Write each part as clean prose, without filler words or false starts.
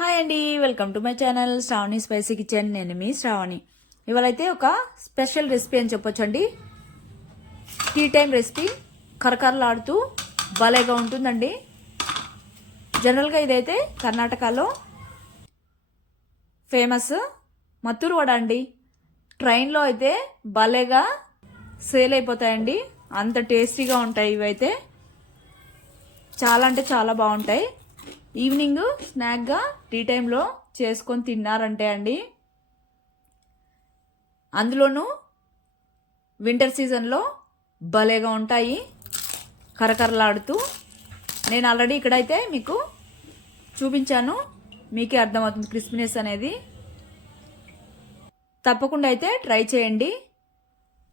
Hi అండి, welcome to my channel Shravani spicy kitchen. నేను మీ శ్రావణి. ఇవాళైతే ఒక స్పెషల్ రెసిపీ అని చెప్పొచ్చు అండి. టీ టైం రెసిపీ, కరకరలాడుతూ భలేగా ఉంటుందండి. జనరల్గా ఇదైతే కర్ణాటకలో ఫేమస్ మత్తూరు వడ అండి. ట్రైన్లో అయితే భలేగా సేల్ అయిపోతాయండి. అంత టేస్టీగా ఉంటాయి. ఇవైతే చాలా అంటే చాలా బాగుంటాయి. ఈవినింగ్ స్నాక్గా టీ టైంలో చేసుకొని తిన్నారంటే అండి, అందులోనూ వింటర్ సీజన్లో భలేగా ఉంటాయి, కరకరలాడుతూ. నేను ఆల్రెడీ ఇక్కడైతే మీకు చూపించాను, మీకే అర్థమవుతుంది క్రిస్పీనెస్ అనేది. తప్పకుండా అయితే ట్రై చేయండి.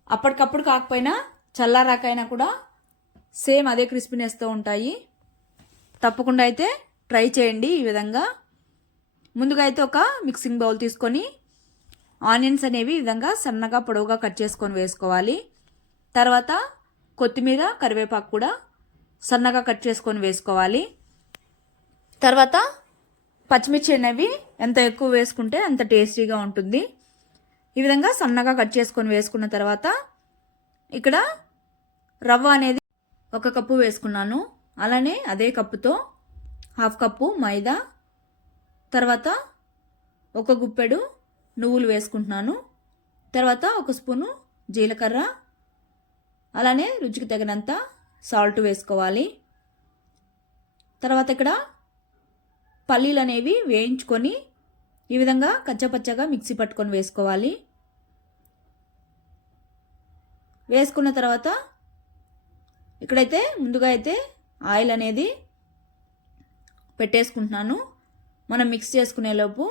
అప్పటికప్పుడు కాకపోయినా చల్లారాకైనా కూడా సేమ్ అదే క్రిస్పీనెస్తో ఉంటాయి. తప్పకుండా అయితే ట్రై చేయండి. ఈ విధంగా ముందుగా అయితే ఒక మిక్సింగ్ బౌల్ తీసుకొని ఆనియన్స్ అనేవి ఈ విధంగా సన్నగా పొడవుగా కట్ చేసుకొని వేసుకోవాలి. తర్వాత కొత్తిమీర, కరివేపాకు కూడా సన్నగా కట్ చేసుకొని వేసుకోవాలి. తర్వాత పచ్చిమిర్చి అనేవి ఎంత ఎక్కువ వేసుకుంటే అంత టేస్టీగా ఉంటుంది. ఈ విధంగా సన్నగా కట్ చేసుకొని వేసుకున్న తర్వాత ఇక్కడ రవ్వ అనేది 1 కప్పు వేసుకున్నాను. అలానే అదే కప్పుతో 1/2 కప్పు మైదా, తర్వాత 1 గుప్పెడు నువ్వులు వేసుకుంటున్నాను. తర్వాత 1 స్పూను జీలకర్ర, అలానే రుచికి తగినంత సాల్ట్ వేసుకోవాలి. తర్వాత ఇక్కడ పల్లీలు అనేవి వేయించుకొని ఈ విధంగా కచ్చపచ్చగా మిక్సీ పట్టుకొని వేసుకోవాలి. వేసుకున్న తర్వాత ఇక్కడైతే ముందుగా అయితే ఆయిల్ అనేది పెట్టేసుకుంటున్నాను. మనం మిక్స్ చేసుకునేలోపు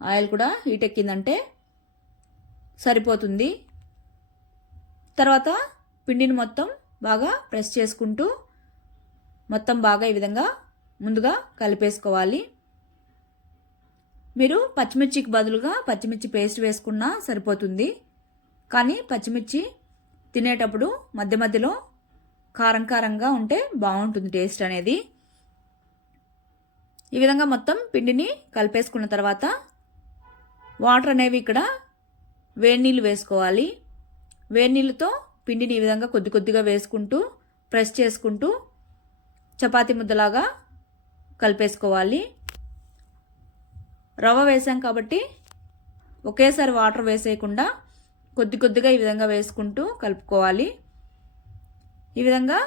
ఆయిల్ కూడా హీట్ ఎక్కిందంటే సరిపోతుంది. తర్వాత పిండిని మొత్తం బాగా ప్రెస్ చేసుకుంటూ మొత్తం బాగా ఈ విధంగా ముందుగా కలిపేసుకోవాలి. మీరు పచ్చిమిర్చికి బదులుగా పచ్చిమిర్చి పేస్ట్ వేసుకున్నా సరిపోతుంది. కానీ పచ్చిమిర్చి తినేటప్పుడు మధ్య మధ్యలో కారం కారంగా ఉంటే బాగుంటుంది టేస్ట్ అనేది. ఈ విధంగా మొత్తం పిండిని కలిపేసుకున్న తర్వాత వాటర్ అనేవి ఇక్కడ వేడి నీళ్ళు వేసుకోవాలి. వేడి నీళ్ళతో పిండిని ఈ విధంగా కొద్ది కొద్దిగా వేసుకుంటూ ప్రెస్ చేసుకుంటూ చపాతీ ముద్దలాగా కలిపేసుకోవాలి. రవ్వ వేసాం కాబట్టి ఒకేసారి వాటర్ వేసేయకుండా కొద్ది కొద్దిగా ఈ విధంగా వేసుకుంటూ కలుపుకోవాలి. ఈ విధంగా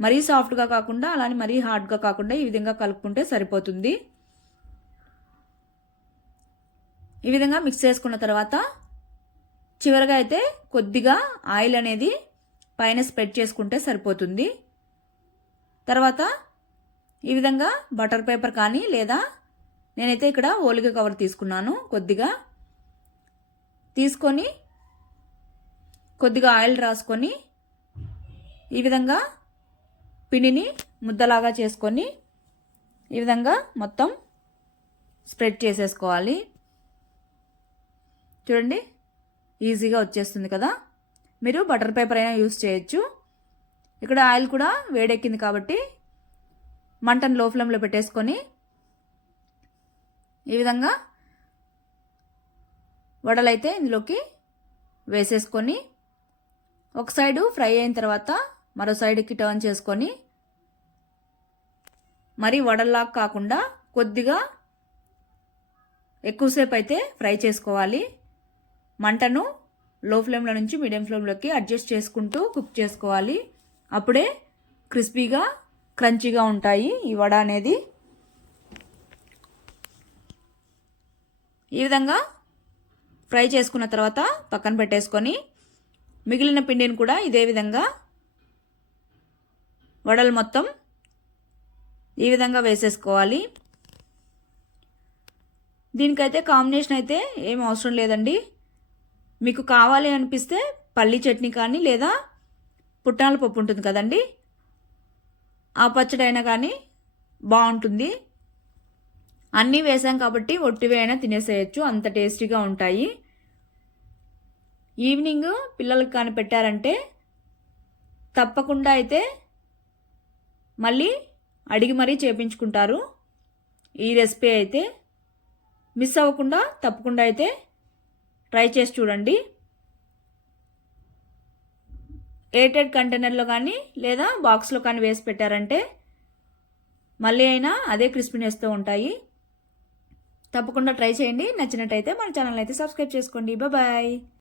మరీ సాఫ్ట్గా కాకుండా అలానే మరీ హార్డ్గా కాకుండా ఈ విధంగా కలుపుకుంటే సరిపోతుంది. ఈ విధంగా మిక్స్ చేసుకున్న తర్వాత చివరిగా అయితే కొద్దిగా ఆయిల్ అనేది పైన స్ప్రెడ్ చేసుకుంటే సరిపోతుంది. తర్వాత ఈ విధంగా బటర్ పేపర్ కానీ లేదా నేనైతే ఇక్కడ ఓలిగ కవర్ తీసుకున్నాను. కొద్దిగా తీసుకొని కొద్దిగా ఆయిల్ రాసుకొని ఈ విధంగా పిండిని ముద్దలాగా చేసుకొని ఈ విధంగా మొత్తం స్ప్రెడ్ చేసేసుకోవాలి. చూడండి, ఈజీగా వచ్చేస్తుంది కదా. మీరు బటర్ పేపర్ అయినా యూస్ చేయొచ్చు. ఇక్కడ ఆయిల్ కూడా వేడెక్కింది కాబట్టి మంటను లో ఫ్లేమ్లో పెట్టేసుకొని ఈ విధంగా వడలైతే ఇందులోకి వేసేసుకొని ఒక సైడు ఫ్రై అయిన తర్వాత మరో సైడ్కి టర్న్ చేసుకొని మరి వడల్లాగా కాకుండా కొద్దిగా ఎక్కువసేపు అయితే ఫ్రై చేసుకోవాలి. మంటను లో ఫ్లేమ్లో నుంచి మీడియం ఫ్లేమ్లోకి అడ్జస్ట్ చేసుకుంటూ కుక్ చేసుకోవాలి. అప్పుడే క్రిస్పీగా క్రంచీగా ఉంటాయి ఈ వడ అనేది. ఈ విధంగా ఫ్రై చేసుకున్న తర్వాత పక్కన పెట్టేసుకొని మిగిలిన పిండిని కూడా ఇదే విధంగా వడలు మొత్తం ఈ విధంగా వేసేసుకోవాలి. దీనికైతే కాంబినేషన్ అయితే ఏం అవసరం లేదండి. మీకు కావాలి అనిపిస్తే పల్లి చట్నీ కానీ లేదా పుట్నాల పప్పు ఉంటుంది కదండి, ఆ పచ్చడి అయినా కానీ బాగుంటుంది. అన్నీ వేసాం కాబట్టి ఒట్టివే అయినా తినేసేయచ్చు, అంత టేస్టీగా ఉంటాయి. ఈవినింగ్ పిల్లలకి కానీ పెట్టారంటే తప్పకుండా అయితే మళ్ళీ అడిగి మరీ చేపించుకుంటారు. ఈ రెసిపీ అయితే మిస్ అవ్వకుండా తప్పకుండా అయితే ట్రై చేసి చూడండి. ఎయిటెడ్ కంటైనర్లో కానీ లేదా బాక్స్లో కానీ వేసి పెట్టారంటే మళ్ళీ అయినా అదే క్రిస్పీనెస్తో ఉంటాయి. తప్పకుండా ట్రై చేయండి. నచ్చినట్టయితే మన ఛానల్ అయితే సబ్స్క్రైబ్ చేసుకోండి. బాయ్.